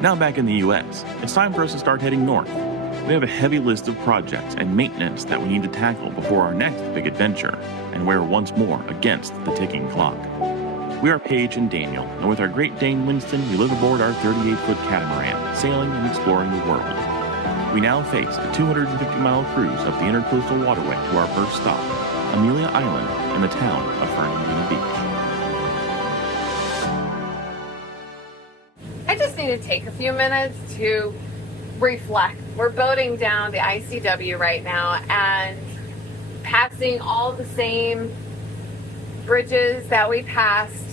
Now back in the US, it's time for us to start heading north. We have a heavy list of projects and maintenance that we need to tackle before our next big adventure, and we're once more against the ticking clock. We are Paige and Daniel, and with our Great Dane Winston, we live aboard our 38-foot catamaran, sailing and exploring the world. We now face a 250-mile cruise up the Intracoastal Waterway to our first stop, Amelia Island in the town of Fernandina Beach. I just need to take a few minutes to reflect. We're boating down the ICW right now and passing all the same bridges that we passed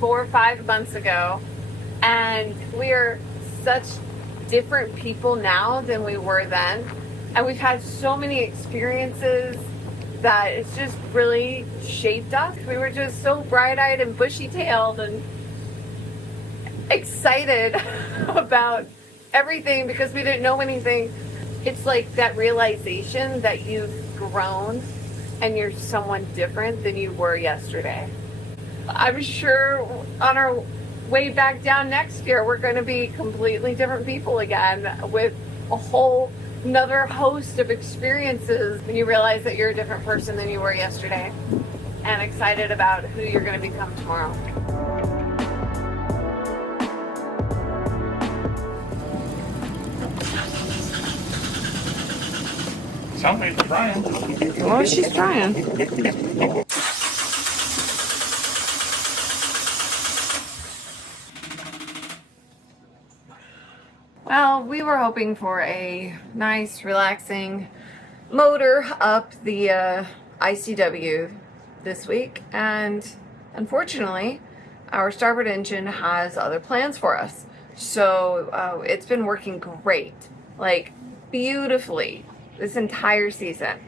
4 or 5 months ago, and we are such different people now than we were then, and we've had so many experiences that it's just really shaped us. We were just so bright-eyed and bushy-tailed and excited about everything because we didn't know anything. It's like that realization that you've grown and you're someone different than you were yesterday. I'm sure on our way back down next year we're going to be completely different people again with a whole another host of experiences when you realize that you're a different person than you were yesterday, and excited about who you're going to become tomorrow. Sounds like she's trying. Well, she's trying. Well, we were hoping for a nice, relaxing motor up the ICW this week, and unfortunately, our starboard engine has other plans for us. So it's been working great, like beautifully, this entire season.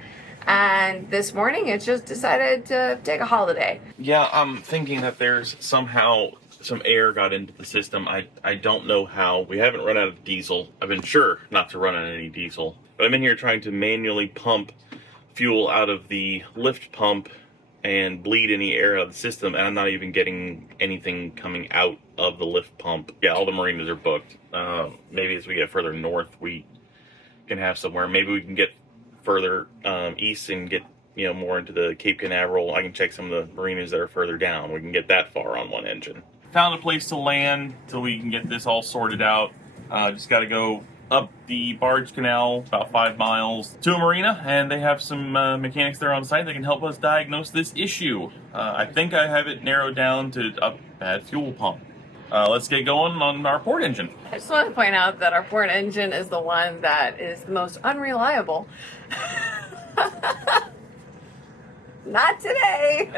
And this morning, it just decided to take a holiday. Yeah, I'm thinking that there's somehow some air got into the system. I don't know how. We haven't run out of diesel. I've been sure not to run on any diesel. But I'm in here trying to manually pump fuel out of the lift pump and bleed any air out of the system, and I'm not even getting anything coming out of the lift pump. Yeah, all the marinas are booked. Maybe as we get further north, we can have somewhere. Maybe we can get further east and get more into the Cape Canaveral. I can check some of the marinas that are further down. We can get that far on one engine. Found a place to land till we can get this all sorted out. Just got to go up the barge canal about 5 miles to a marina, and they have some mechanics there on site that can help us diagnose this issue. I think I have it narrowed down to a bad fuel pump. Let's get going on our port engine. I just want to point out that our port engine is the one that is the most unreliable. Not today.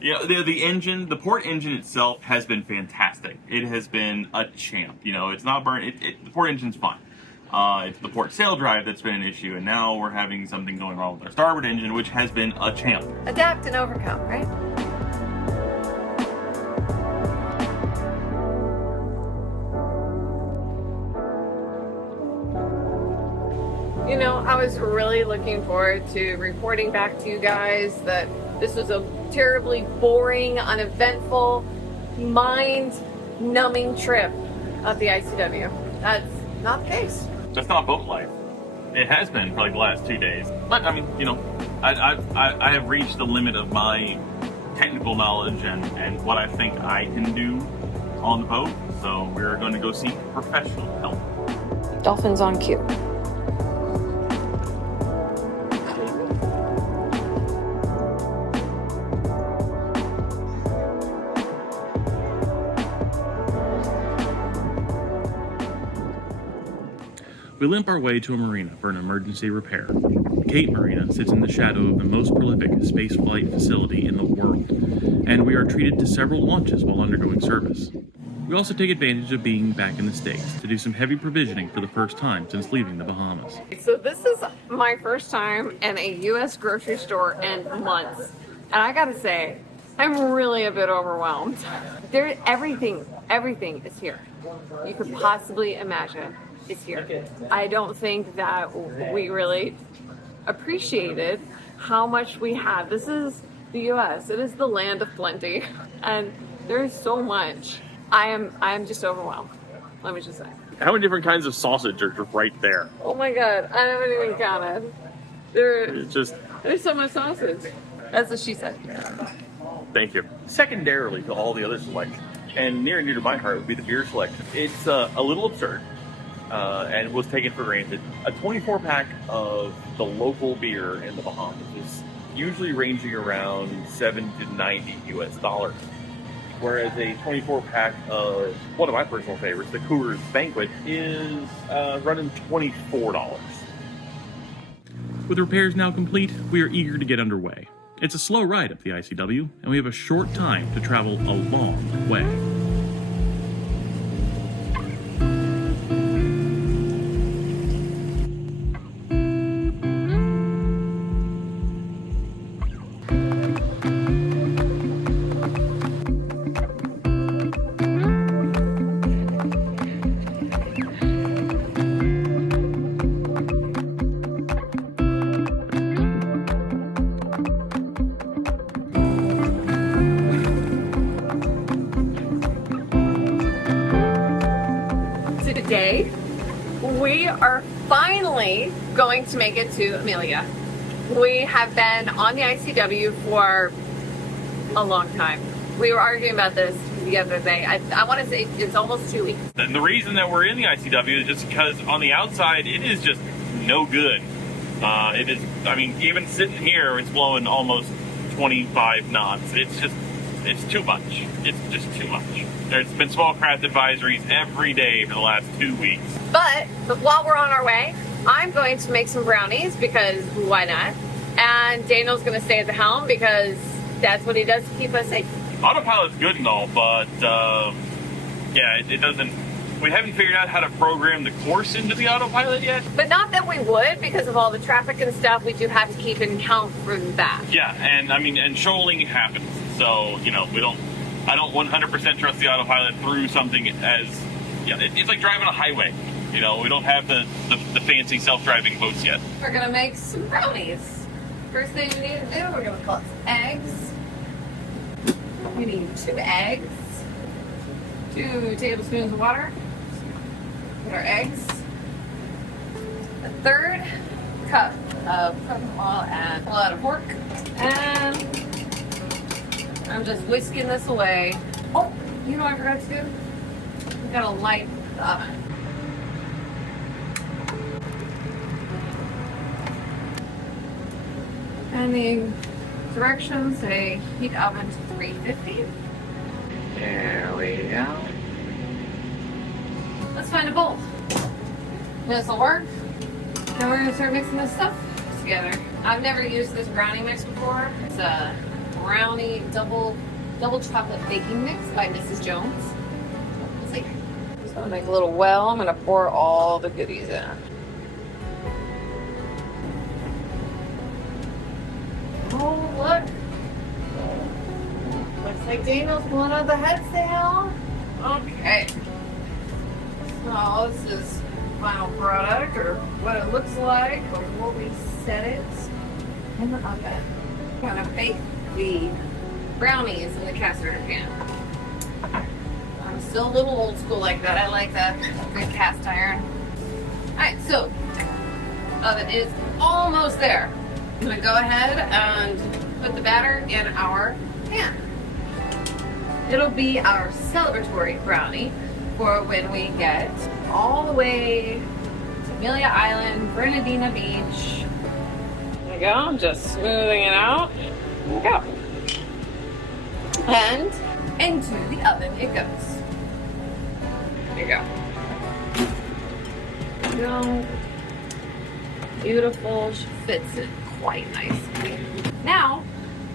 Yeah, the engine, the port engine itself has been fantastic. It has been a champ. It's not burnt. The port engine's fine. It's the port sail drive that's been an issue, and now we're having something going wrong with our starboard engine, which has been a champ. Adapt and overcome, right? I was really looking forward to reporting back to you guys that this was a terribly boring, uneventful, mind-numbing trip up the ICW. That's not the case. That's not boat life. It has been for like the last 2 days. But I mean, I have reached the limit of my technical knowledge and what I think I can do on the boat. So we're going to go seek professional help. Dolphins on cue. We limp our way to a marina for an emergency repair. The Cape Marina sits in the shadow of the most prolific spaceflight facility in the world, and we are treated to several launches while undergoing service. We also take advantage of being back in the States to do some heavy provisioning for the first time since leaving the Bahamas. So this is my first time in a U.S. grocery store in months, and I gotta say, I'm really a bit overwhelmed. Everything is here. You could possibly imagine is here. I don't think that we really appreciated how much we have. This is the U.S. It is the land of plenty, and there is so much. I am just overwhelmed. Let me just say. How many different kinds of sausage are right there? Oh my god, I haven't even counted. It's just... There's so much sausage. That's what she said. Thank you. Secondarily to all the other selections, and near and dear to my heart would be the beer selection. It's a little absurd, and was taken for granted. A 24-pack of the local beer in the Bahamas is usually ranging around $70 to $90 US, whereas a 24-pack of one of my personal favorites, the Coors Banquet, is running $24. With repairs now complete, we are eager to get underway. It's a slow ride up the ICW, and we have a short time to travel a long way. Today, we are finally going to make it to Amelia. We have been on the ICW for a long time. We were arguing about this the other day. I want to say it's almost 2 weeks. And the reason that we're in the ICW is just because on the outside, it is just no good. It is, I mean, even sitting here, it's blowing almost 25 knots. It's too much. It's just too much. There's been small craft advisories every day for the last 2 weeks. But while we're on our way, I'm going to make some brownies because why not? And Daniel's going to stay at the helm because that's what he does to keep us safe. Autopilot's good and all, but yeah, it doesn't. We haven't figured out how to program the course into the autopilot yet. But not that we would, because of all the traffic and stuff. We do have to keep in count for that. Yeah, and I mean, and shoaling happens. So, you know, I don't 100% trust the autopilot through something as, yeah, it's like driving a highway. You know, we don't have the fancy self-driving boats yet. We're gonna make some brownies. First thing we need to do, we're gonna collect some eggs. We need 2 eggs, 2 tablespoons of water. Put our eggs. A 1/3 cup of coconut oil and pull out a fork. And I'm just whisking this away. Oh, you know what I forgot to do? We gotta light the oven. And the directions say heat oven to 350. There we go. Let's find a bowl. This'll work. Then we're gonna start mixing this stuff together. I've never used this brownie mix before. It's a brownie double chocolate baking mix by Mrs. Jones. Let's see. Just gonna make a little well. I'm gonna pour all the goodies in. Oh, look. Looks like Daniel's pulling out the head sail. Okay. So this is final product, or what it looks like before we set it in the oven. I'm gonna bake the brownies in the cast iron pan. I'm still a little old school like that. I like that good cast iron. Alright, so oven is almost there. I'm gonna go ahead and put the batter in our pan. It'll be our celebratory brownie for when we get all the way to Amelia Island, Fernandina Beach. There we go, I'm just smoothing it out. There we go. And into the oven it goes. There you go. There you go. Beautiful, she fits it quite nicely. Now,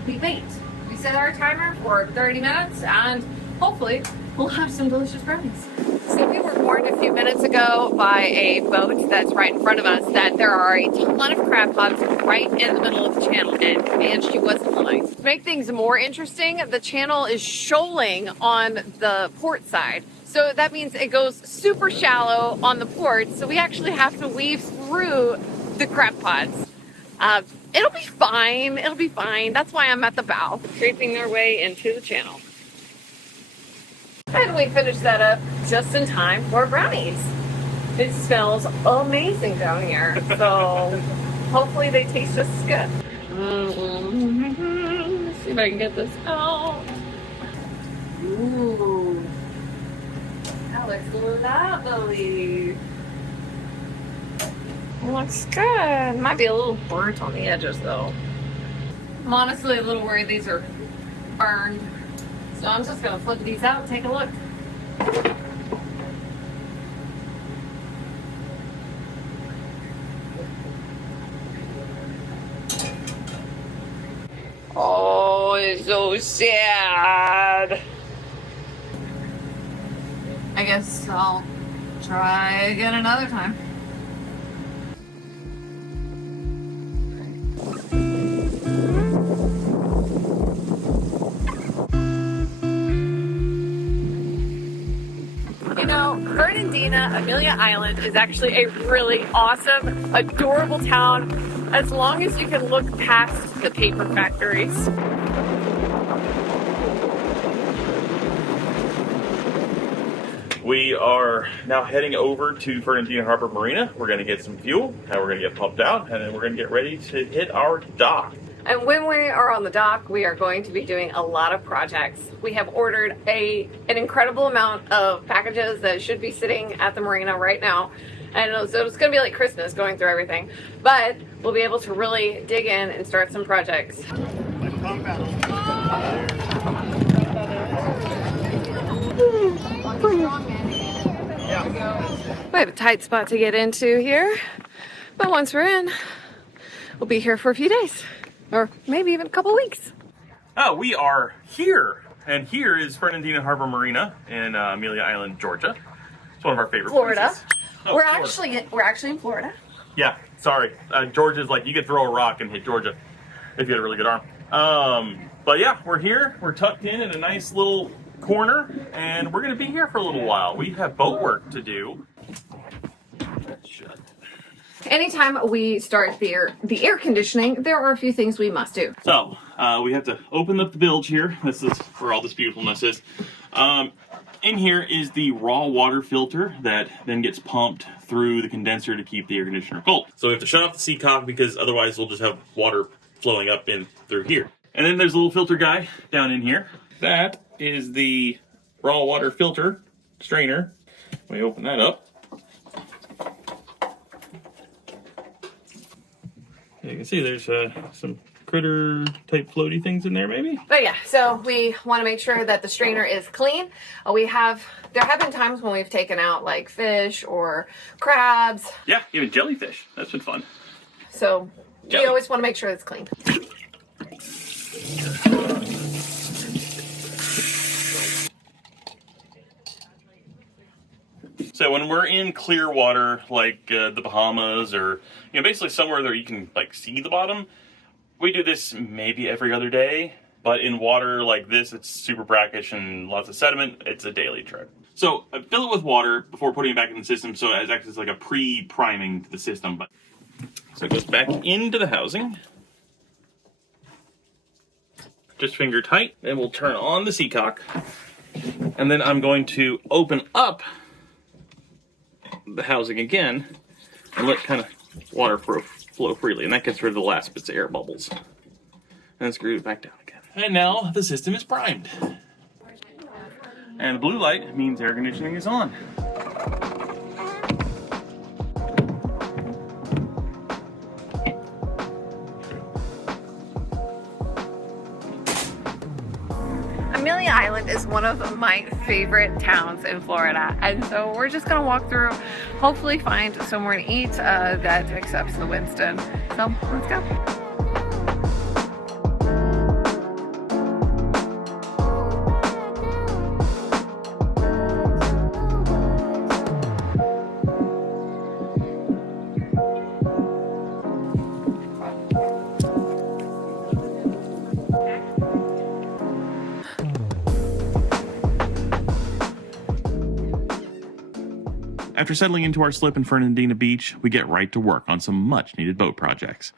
we wait. We set our timer for 30 minutes and hopefully we'll have some delicious brownies. So we were warned a few minutes ago by a boat that's right in front of us that there are a ton of crab pots right in the middle of the channel, and she wasn't lying. To make things more interesting, the channel is shoaling on the port side. So that means it goes super shallow on the port, so we actually have to weave through the crab pots. It'll be fine. It'll be fine. That's why I'm at the bow, scraping our way into the channel. And we finished that up just in time for brownies. It smells amazing down here, so hopefully they taste just as good. Let's see if I can get this out. Ooh, that looks lovely. Looks good. Might be a little burnt on the edges though. I'm honestly a little worried these are burned. So I'm just gonna flip these out and take a look. Oh, it's so sad. I guess I'll try again another time. You know, Fernandina, Amelia Island is actually a really awesome, adorable town as long as you can look past the paper factories. We are now heading over to Fernandina Harbor Marina. We're going to get some fuel, and we're going to get pumped out, and then we're going to get ready to hit our dock. And when we are on the dock, we are going to be doing a lot of projects. We have ordered an incredible amount of packages that should be sitting at the marina right now. And so it's going to be like Christmas going through everything. But we'll be able to really dig in and start some projects. We have a tight spot to get into here. But once we're in, we'll be here for a few days. Or maybe even a couple weeks. Oh, we are here. And here is Fernandina Harbor Marina in Amelia Island, Georgia. It's one of our favorite Florida. places. Oh, We're Florida. actually in Florida. Yeah, sorry. Georgia's like, you could throw a rock and hit Georgia if you had a really good arm. But yeah, we're here. We're tucked in a nice little corner, and we're going to be here for a little while. We have boat work to do. Shut. Anytime we start the air conditioning, there are a few things we must do. So, we have to open up the bilge here. This is where all this beautifulness is. In here is the raw water filter that then gets pumped through the condenser to keep the air conditioner cold. So we have to shut off the seacock because otherwise we'll just have water flowing up in through here. And then there's a little filter guy down in here. That is the raw water filter strainer. Let me open that up. You can see there's some critter type floaty things in there maybe. But yeah, so we want to make sure that the strainer is clean. There have been times when we've taken out like fish or crabs. Yeah, even jellyfish. That's been fun. So we always want to make sure it's clean. So when we're in clear water, like the Bahamas, or basically somewhere that you can like see the bottom, we do this maybe every other day. But in water like this, it's super brackish and lots of sediment. It's a daily trip. So I fill it with water before putting it back in the system, so it acts as like a pre-priming to the system. So it goes back into the housing. Just finger tight. Then we'll turn on the seacock, and then I'm going to open up the housing again and let kind of water flow freely, and that gets rid of the last bits of air bubbles. And then screw it back down again. And now the system is primed. And the blue light means air conditioning is on. Amelia Island is one of my favorite towns in Florida, and so we're just gonna walk through, hopefully find somewhere to eat that accepts the Winston. So let's go. After settling into our slip in Fernandina Beach, we get right to work on some much-needed boat projects.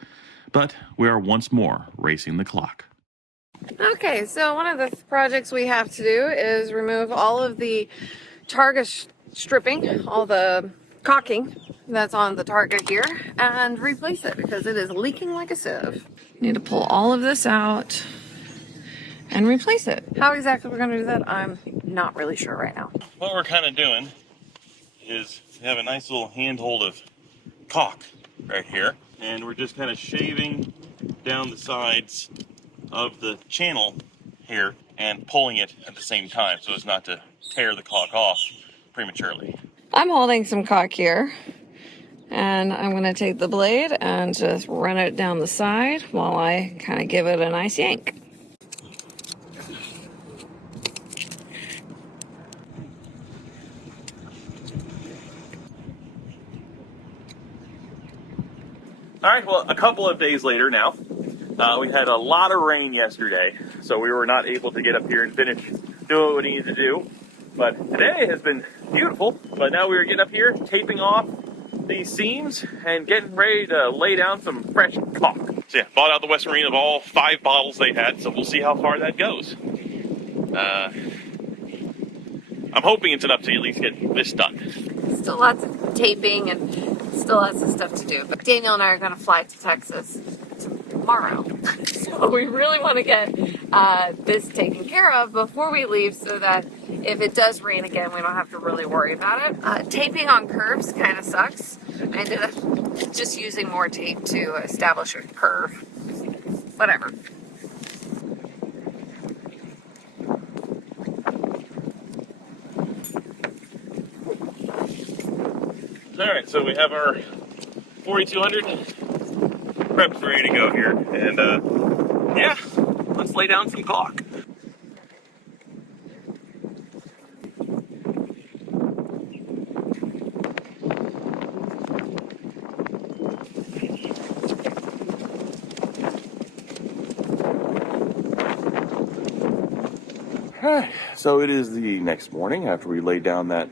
But we are once more racing the clock. Okay, so one of the projects we have to do is remove all of the targa stripping, all the caulking that's on the targa here, and replace it because it is leaking like a sieve. Need to pull all of this out and replace it. How exactly we're going to do that, I'm not really sure right now. What we're kind of doing is we have a nice little handhold of caulk right here, and we're just kind of shaving down the sides of the channel here and pulling it at the same time so as not to tear the caulk off prematurely. I'm holding some caulk here, and I'm going to take the blade and just run it down the side while I kind of give it a nice yank. All right, well, a couple of days later now, we had a lot of rain yesterday, so we were not able to get up here and finish doing what we needed to do. But today has been beautiful, but now we are getting up here, taping off these seams and getting ready to lay down some fresh caulk. So yeah, bought out the West Marine of all 5 bottles they had, so we'll see how far that goes. I'm hoping it's enough to at least get this done. Still lots of taping and still lots of stuff to do. But Daniel and I are going to fly to Texas tomorrow. So we really want to get this taken care of before we leave so that if it does rain again, we don't have to really worry about it. Taping on curves kind of sucks. I ended up just using more tape to establish a curve. Whatever. All right, so we have our 4200 preps ready to go here, and yeah, let's lay down some caulk. Alright, so it is the next morning after we laid down that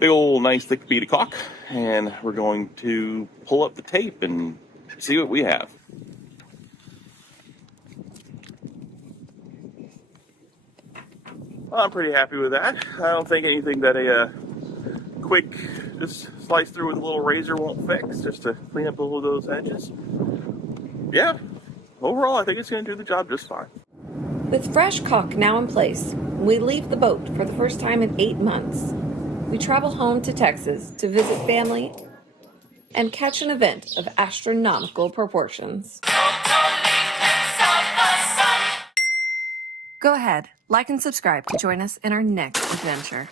big old nice thick bead of caulk, and we're going to pull up the tape and see what we have. Well, I'm pretty happy with that. I don't think anything that a quick just slice through with a little razor won't fix, just to clean up a little of those edges. Yeah, overall I think it's going to do the job just fine. With fresh caulk now in place, we leave the boat for the first time in 8 months. We travel home to Texas to visit family and catch an event of astronomical proportions. Go ahead, like and subscribe to join us in our next adventure.